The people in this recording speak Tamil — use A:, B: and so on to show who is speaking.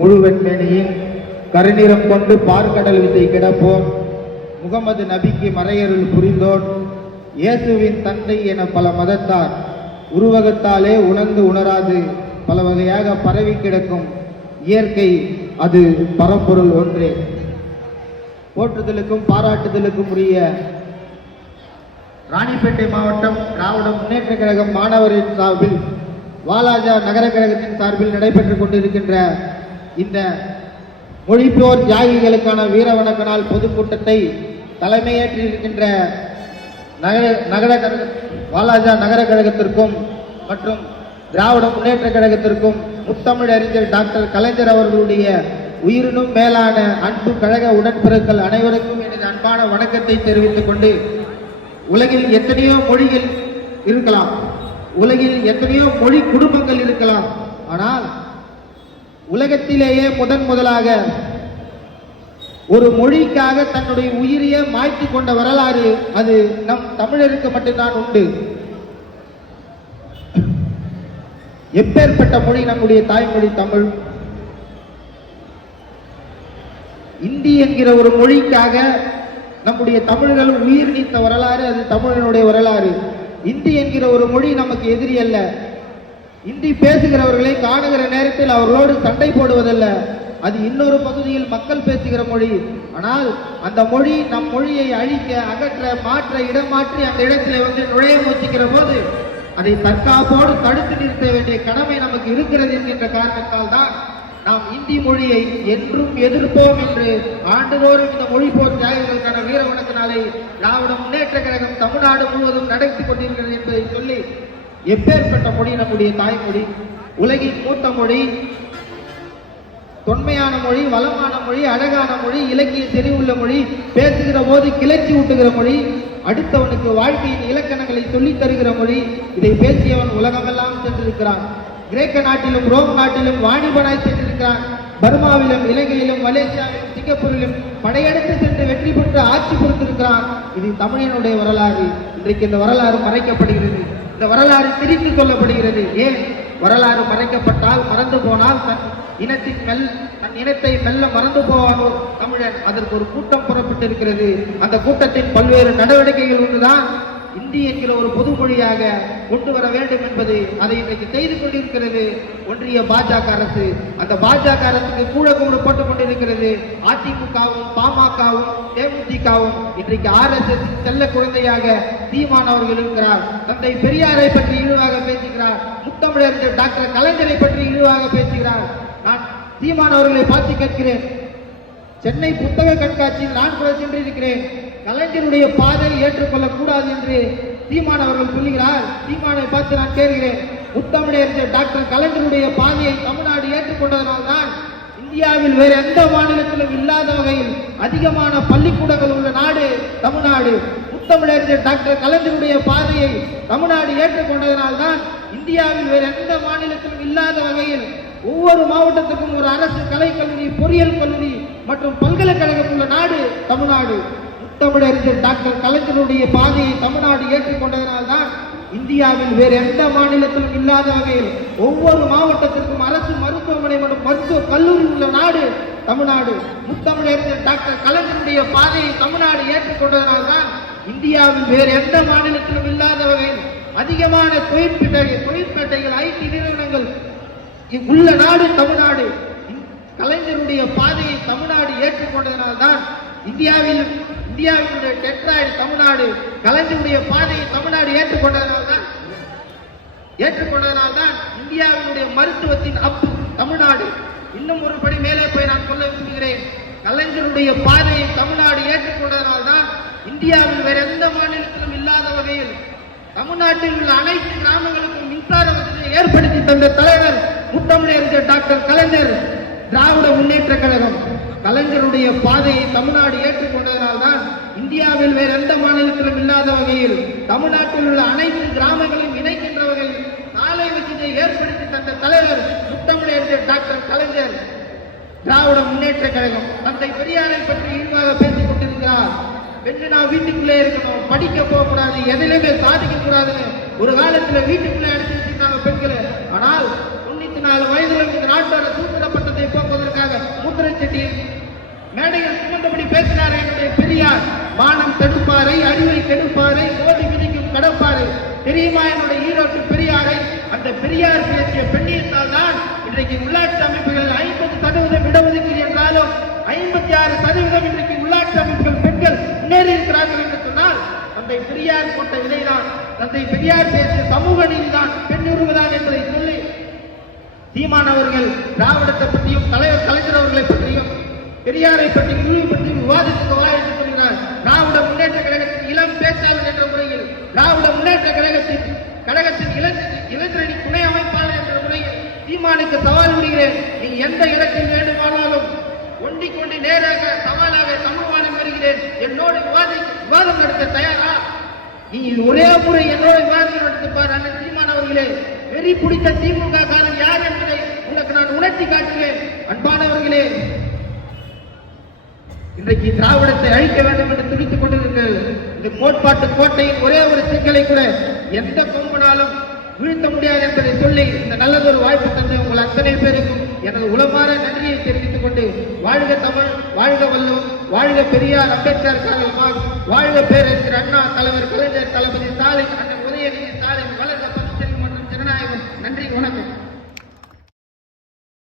A: முழுவெண்மேனியின் கருநிறம் கொண்டு பார்க்கடல் விசை கிடப்போம். முகமது நபிக்கு மறையருள் புரிந்தோன். இயேசுவின் தந்தை என பல மதத்தார். உருவகத்தாலே உணர்ந்து உணராது. பல வகையாக பரவி கிடக்கும். இயற்கை அது பரம்பொருள் ஒன்றே. போற்றுதலுக்கும் பாராட்டுதலுக்கும் உரிய ராணிப்பேட்டை மாவட்டம் திராவிட முன்னேற்ற கழகம் மாணவரின் சார்பில் வாலாஜா நகர கழகத்தின் சார்பில் நடைபெற்றுக் கொண்டிருக்கின்ற இந்த மொழிப்போர் தியாகிகளுக்கான வீர வணக்க நாள் பொதுக்கூட்டத்தை தலைமையேற்றிருக்கின்ற நகர நகர கழக வாலாஜா நகர கழகத்திற்கும் மற்றும் திராவிட முன்னேற்ற கழகத்திற்கும் முத்தமிழ் அறிஞர் டாக்டர் கலைஞர் அவர்களுடைய உயிரினும் மேலான அன்பு கழக உடன்பிறக்கள் அனைவருக்கும் எனது அன்பான வணக்கத்தை தெரிவித்துக் கொண்டு உலகில் எத்தனையோ மொழிகள் இருக்கலாம். உலகில் எத்தனையோ மொழி குடும்பங்கள் இருக்கலாம். ஆனால் உலகத்திலேயே முதன் முதலாக ஒரு மொழிக்காக தன்னுடைய உயிரையே மாய்த்து கொண்ட வரலாறு அது நம் தமிழருக்கு மட்டும்தான் உண்டு. எப்பேற்பட்ட மொழி நம்முடைய தாய்மொழி தமிழ்? இந்தி என்கிற ஒரு மொழிக்காக நம்முடைய தமிழர்கள் உயிர் நீத்த வரலாறு அது தமிழனுடைய வரலாறு. இந்தி என்கிற ஒரு மொழி நமக்கு எதிரி அல்ல. இந்தி பேசுகிறவர்களை காணுகிற நேரத்தில் அவர்களோடு சண்டை போடுவதல்ல. அது இன்னொரு பகுதியில் மக்கள் பேசுகிற மொழி. ஆனால் அந்த மொழி நம் மொழியை அழிக்க அகற்ற மாற்ற இடம் மாற்றி அந்த இடத்திலே வந்து நுழைய முயற்சிக்கிற போது அதை தற்காப்போடு தடுத்து நிறுத்த வேண்டிய கடமை நமக்கு இருக்கிறது என்கின்ற காரணத்தால் தான் நாம் இந்தி மொழியை என்றும் எதிர்ப்போம் என்று ஆண்டுதோறும் இந்த மொழி போர் தியாகிகளுக்கான வீர வணக்க நாளை திராவிட முன்னேற்ற கழகம் தமிழ்நாடு முழுவதும் நடத்தி கொண்டிருக்கிறது என்பதை சொல்லி எப்பேற்பட்ட மொழி நம்முடைய தாய்மொழி உலகின் மூத்த மொழி தொன்மையான மொழி வளமான மொழி அழகான மொழி இலக்கிய தெரிவுள்ள மொழி பேசுகிற போது கிளர்ச்சி ஊட்டுகிற மொழி அடுத்தவனுக்கு வாழ்க்கையின் இலக்கணங்களை சொல்லித் தருகிற மொழி இதை பேசியவன் உலகமெல்லாம் சென்றிருக்கிறான். கிரேக்க நாட்டிலும் ரோம் நாட்டிலும் வாணிபனாய் சென்றிருக்கிறான். பர்மாவிலும் இலங்கையிலும் மலேசியாவிலும் சிங்கப்பூரிலும் படையெடுத்து சென்று வெற்றி பெற்று ஆட்சி பொறுத்திருக்கிறான் இது தமிழனுடைய வரலாறு. இன்றைக்கு இந்த வரலாறு மறைக்கப்படுகிறது. இந்த வரலாறு திரித்து சொல்லப்படுகிறது ஏன்? வரலாறு மறைக்கப்பட்டால் மறந்து போனால் தன் இனத்தின் மெல் தன் இனத்தை மெல்ல மறந்து போவானோ? தமிழன் அதற்கு ஒரு கூட்டம் புறப்பட்டிருக்கிறது. அந்த கூட்டத்தின் பல்வேறு நடவடிக்கைகள் ஒன்றுதான் இந்தியக்கில் என்கிற ஒரு பொது மொழியாக கொண்டு வர வேண்டும் என்பது அதை இன்றைக்கு செய்து கொண்டிருக்கிறது ஒன்றிய பாஜக அரசு. அந்த பாஜக அரசுக்கு கூழக்கூடு போட்டுக் கொண்டிருக்கிறது. அதிமுகவும் பாமகவும் தேமுதிகவும் இன்றைக்கு ஆர்எஸ்எஸ் செல்ல குழந்தையாக சீமான் அவர்கள் இருக்கிறார். தந்தை பெரியாரை பற்றி இழிவாக பேசுகிறார். முத்தமிழறிஞர் டாக்டர் கலைஞரை பற்றி இழிவாக பேசுகிறார். நான் சீமான் அவர்களை பார்த்து கேட்கிறேன். சென்னை புத்தக கண்காட்சியில் நான் கூட சென்றிருக்கிறேன். கலைஞருடைய பாதை ஏற்றுக்கொள்ளக்கூடாது என்று சீமான் அவர்கள் சொல்லுகிறார். சீமானை பார்த்து நான் கேட்கிறேன். முத்தமிழறிஞர் டாக்டர் கலைஞருடைய பாதையை தமிழ்நாடு ஏற்றுக்கொண்டதனால்தான் இந்தியாவில் வேறு எந்த மாநிலத்திலும் இல்லாத வகையில் அதிகமான பள்ளிக்கூடங்கள் உள்ள நாடு தமிழ்நாடு. முத்தமிழறிஞர் டாக்டர் கலைஞருடைய பாதையை தமிழ்நாடு ஏற்றுக்கொண்டதனால்தான் இந்தியாவில் வேறு எந்த மாநிலத்திலும் இல்லாத வகையில் ஒவ்வொரு மாவட்டத்துக்கும் ஒரு அரசு கலைக்கல்லூரி பொறியியல் கல்லூரி மற்றும் பல்கலைக்கழகம் உள்ள நாடு தமிழ்நாடு. தமிழறிஞர் டாக்டர் கலைஞருடைய பாதையை தமிழ்நாடு ஏற்றுக்கொண்டதனால்தான் இந்தியாவில் வேறு எந்த மாநிலத்திலும் இல்லாத வகையில் ஒவ்வொரு மாவட்டத்திற்கும் அரசு மருத்துவமனை மற்றும் மருத்துவ கல்லூரி உள்ள நாடு தமிழ்நாடு. முத்தமிழறிஞர் டாக்டர் கலைஞருடைய பாதையை தமிழ்நாடு ஏற்றுக்கொண்டதனால்தான் இந்தியாவில் வேறு எந்த மாநிலத்திலும் இல்லாத வகையில் அதிகமான தொழிற்பேட்டைகள் தொழிற்பேட்டைகள் ஐடி நிறுவனங்கள் உள்ள நாடு தமிழ்நாடு. கலைஞருடைய பாதையை தமிழ்நாடு ஏற்றுக்கொண்டதனால்தான் இந்தியாவில் இந்தியாவினுடைய டெட்ராய்டு தமிழ்நாடு கலைஞருடைய பாதையை தமிழ்நாடு ஏற்றுக்கொண்டதனால்தான் ஏற்றுக்கொண்டதனால்தான் இந்தியாவினுடைய மருத்துவத்தின் அப் தமிழ்நாடு. இன்னும் ஒரு படி மேலே போய் நான் சொல்ல விரும்புகிறேன். கலைஞருடைய பாதையை தமிழ்நாடு ஏற்றுக்கொண்டதனால்தான் இந்தியாவில் வேற எந்த மாநிலத்திலும் இல்லாத வகையில் தமிழ்நாட்டில் உள்ள அனைத்து கிராமங்களுக்கும் மின்சார வசதியை ஏற்படுத்தி தந்த தலைவர் முத்தமிழறிஞர் டாக்டர் கலைஞர். திராவிட முன்னேற்ற கழகம் கலைஞருடைய பாதையை தமிழ்நாடு ஏற்றுக்கொண்டதனால்தான் இந்தியாவில் வேறு எந்த மாநிலத்திலும் இல்லாத வகையில் தமிழ்நாட்டில் உள்ள அனைத்து கிராமங்களையும் இணைக்கின்ற வகையில் நாளை வசதியை ஏற்படுத்தி தந்த தலைவர் முத்தமிழறிஞர் டாக்டர் கலைஞர். திராவிட முன்னேற்ற கழகம் தந்தை பெரியாரை பற்றி இழிவாக பேசிக் கொண்டிருக்கிறார். பெண்ணு நான் வீட்டுக்குள்ளே இருக்கணும் படிக்க போக கூடாது எதிலுமே சாதிக்க கூடாதுன்னு ஒரு காலத்துல வீட்டுக்குள்ளே அடிச்சு வச்சிருந்தாங்க பெண்களை. ஆனால் தொண்ணூத்தி நாலு வயதுல இந்த நாட்டோட கவனத்தை போக்குவதற்காக முத்திரச்செட்டியில் மேடையில் சுமந்தபடி பேசினார் என்னுடைய பெரியார். வானம் தடுப்பாரை அறிவை கெடுப்பாரை ஓடி விதிக்கும் கடப்பாரை. தெரியுமா என்னுடைய ஈரோட்டு பெரியாரை? அந்த பெரியார் பேசிய பெண்ணியத்தால் தான் இன்றைக்கு உள்ளாட்சி அமைப்புகள் ஐம்பது சதவீதம் இடஒதுக்கீடு என்றாலும் ஐம்பத்தி ஆறு சதவீதம் இன்றைக்கு உள்ளாட்சி அமைப்புகள் பெண்கள் முன்னேறி என்று சொன்னால் தந்தை பெரியார் போட்ட விதைதான். தந்தை பெரியார் பேசிய சமூக நீதிதான் பெண் உருவதான் என்பதை சொல்லி சீமான் அவர்கள் திராவிடத்தை பற்றியும் தலைவர் கலைஞர் அவர்களை பற்றியும் பெரியாரை பற்றி குழுவை பற்றி விவாதித்துக்கு வா என்று சொல்கிறார் திராவிட முன்னேற்ற கழகத்தின் இளம் பேச்சாளர் என்ற முறையில் திராவிட முன்னேற்ற கழகத்தின் கழகத்தின் இளைஞர் இளைஞரணி துணை அமைப்பாளர் என்ற முறையில் சீமானுக்கு சவால் விடுகிறேன். நீ எந்த இடத்தில் வேண்டுமானாலும் ஒண்டிக் கொண்டு நேராக சவாலாக சமூகமானம் வருகிறேன் என்னோடு விவாதி விவாதம் நடத்த தயாரா? நீ ஒரே முறை என்னோட விவாதம் நடத்திப்பார் அண்ணன் சீமான் அவர்களே. வெறி பிடித்த திமுக காரன் யார் என்பதை உனக்கு நான் உணர்த்தி காட்டுவேன் அன்பானவர்களே இன்றைக்கு திராவிடத்தை அழிக்க வேண்டும் என்று துடித்துக் கொண்டிருக்கிறது இந்த கோட்பாட்டு கோட்டையின் ஒரே ஒரு சிக்கலை கூட எந்த கொம்பனாலும் வீழ்த்த முடியாது என்பதை சொல்லி இந்த நல்லதொரு வாய்ப்பு தந்த உங்கள் அத்தனை பேருக்கும் எனது உளமாற நன்றியை தெரிவித்துக் கொண்டு வாழ்க தமிழ் வாழ்க வல்லோம் வாழ்க பெரியார் அம்பேத்கர் காலமாக வாழ்க பேரறிஞர் அண்ணா தலைவர் கலைஞர்